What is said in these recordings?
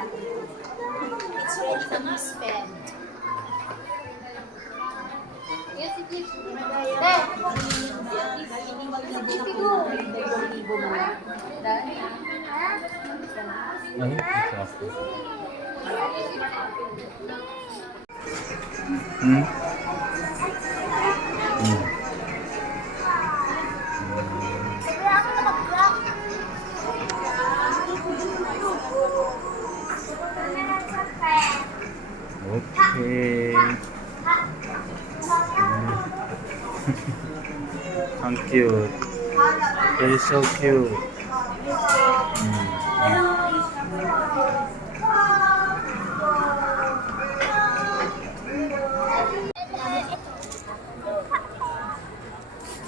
It's ready to be spent. Yes, it is. Ay, exacto. Hmm? Hmm. Okay. Ang cute. They're so cute.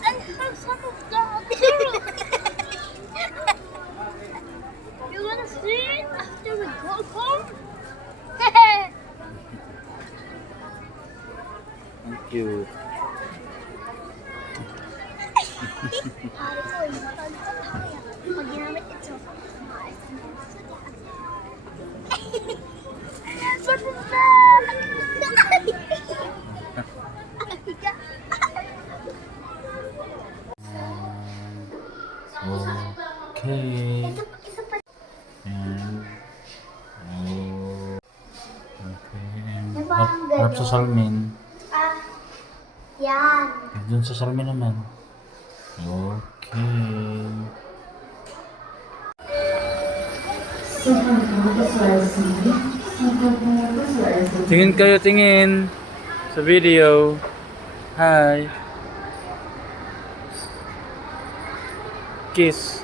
I have some of that. You wanna see it after we go home? Ang cute. Pag ginamit ito, what is that? Okay. And, okay. Harap sa salmin. Yan. Doon sa salmin naman. Okay. Tingin kayo, tingin. Sa video. Hi. Kiss.